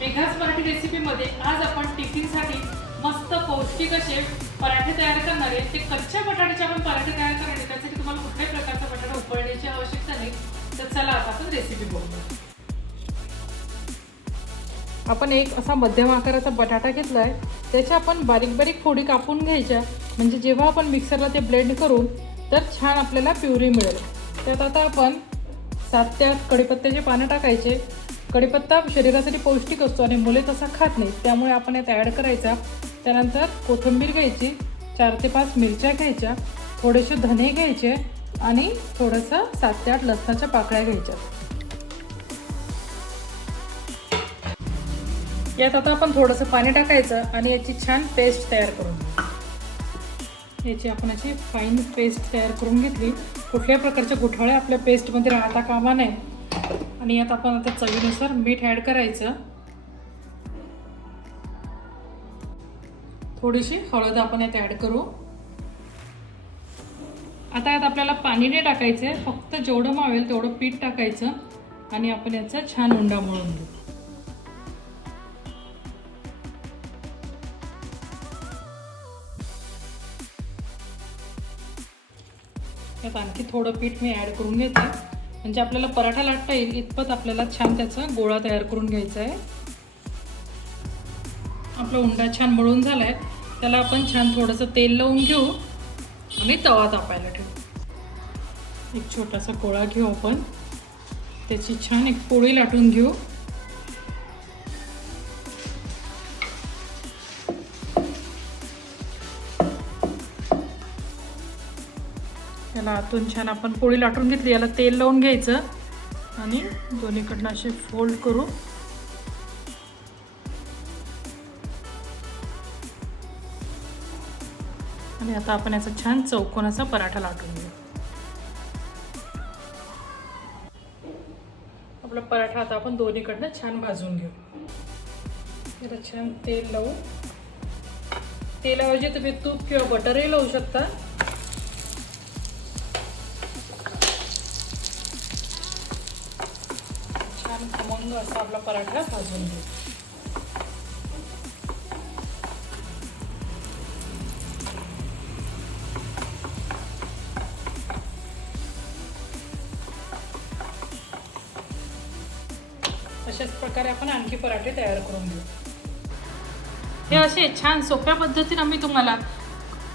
मेघाच मराठी रेसिपीमध्ये आज आपण टिफिनसाठी मस्त पौष्टिक असे पराठे तयार करणार आहे. ते कच्च्या बटाट्याचे आपण पराठे तयार करणार आहे. त्यासाठी तुम्हाला कुठल्याही प्रकारचा बटाटा उकळण्याची आवश्यकता नाही. तर चला आता आपण रेसिपी बघूया. आपण एक असा मध्यम आकाराचा बटाटा घेतला आहे त्याच्या आपण बारीक बारीक फोडी कापून घ्यायच्या. म्हणजे जेव्हा आपण मिक्सरला ते ब्लेंड करू तर छान आपल्याला प्युरी मिळेल. त्यात आता आपण सात ते आठ कढीपत्त्याचे पानं टाकायचे. कढीपत्ता शरीरासाठी पौष्टिक असतो आणि मुले तसा खात नाही त्यामुळे आपण यात ॲड करायचा. त्यानंतर कोथिंबीर घ्यायची. चार ते पाच मिरच्या घ्यायच्या. थोडेसे धने घ्यायचे आणि थोडंसं सात ते आठ लसणाच्या पाकळ्या घ्यायच्या. यात आता आपण थोडंसं पाणी टाकायचं आणि याची छान पेस्ट तयार करून याची आपण अशी फाईन पेस्ट तयार करून घेतली. कुठल्याही प्रकारच्या गुठळ्या आपल्या पेस्टमध्ये राहता कामा नये. आणि यात आपण आता चवीनुसार मीठ ॲड करायचं. थोडीशी हळद आपण यात ॲड करू. आता यात आपल्याला पाणी नाही टाकायचं आहे फक्त जेवढं मावेल तेवढं पीठ टाकायचं आणि आपण याचा छान उंडा मळून घेऊ. यात आणखी थोडं पीठ मी ॲड करून घेते. म्हणजे आपल्याला पराठा लाटता येईल इतपत आपल्याला छान त्याचा गोळा तयार करून घ्यायचा आहे. आपला उंडा छान मळून झाला आहे त्याला आपण छान थोडंसं तेल लावून घेऊ आणि तवा तापायला ठेवू. एक छोटासा गोळा घेऊ आपण. त्याची छान एक पोळी लाटून घेऊ. याला आतून छान आपण पोळी लाटून घेतली याला तेल लावून घ्यायचं आणि दोन्हीकडनं असे फोल्ड करू. आणि आता आपण याचा छान चौकोनाचा पराठा लाटून घेऊ. आपला पराठा आता आपण दोन्हीकडनं छान भाजून घेऊ. याला छान तेल लावू तेलाऐवजी तुम्ही तूप किंवा बटरही लावू शकता. छान खमंग असा आपला पराठा भाजून घेऊ. अशाच प्रकारे आपण आणखी पराठे तयार करून घेऊ. हे असे छान सोप्या पद्धतीने मी तुम्हाला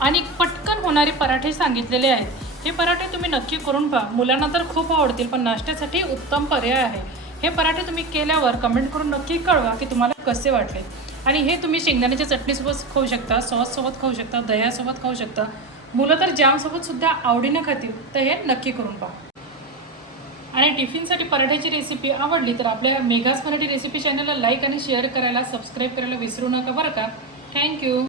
आणि पटकन होणारे पराठे सांगितलेले आहेत. हे पराठे तुम्ही नक्की करून पहा. मुलांना तर खूप आवडतील पण नाश्त्यासाठी उत्तम पर्याय आहे. हे पराठे तुम्ही केल्यावर कमेंट करून नक्की कळवा की तुम्हाला कसे वाटले. आणि हे तुम्ही शेंगदाण्याच्या चटणीसोबत खाऊ शकता सॉससोबत खाऊ शकता दह्यासोबत खाऊ शकता. मुलं तर जॅमसोबतसुद्धा आवडीनं खातील तर हे नक्की करून पहा. आणि टिफिनसाठी पराठ्याची रेसिपी आवडली तर आपल्या मेगास मराठी रेसिपी चॅनलला लाईक आणि शेअर करायला सबस्क्राईब करायला विसरू नका बरं का? थँक्यू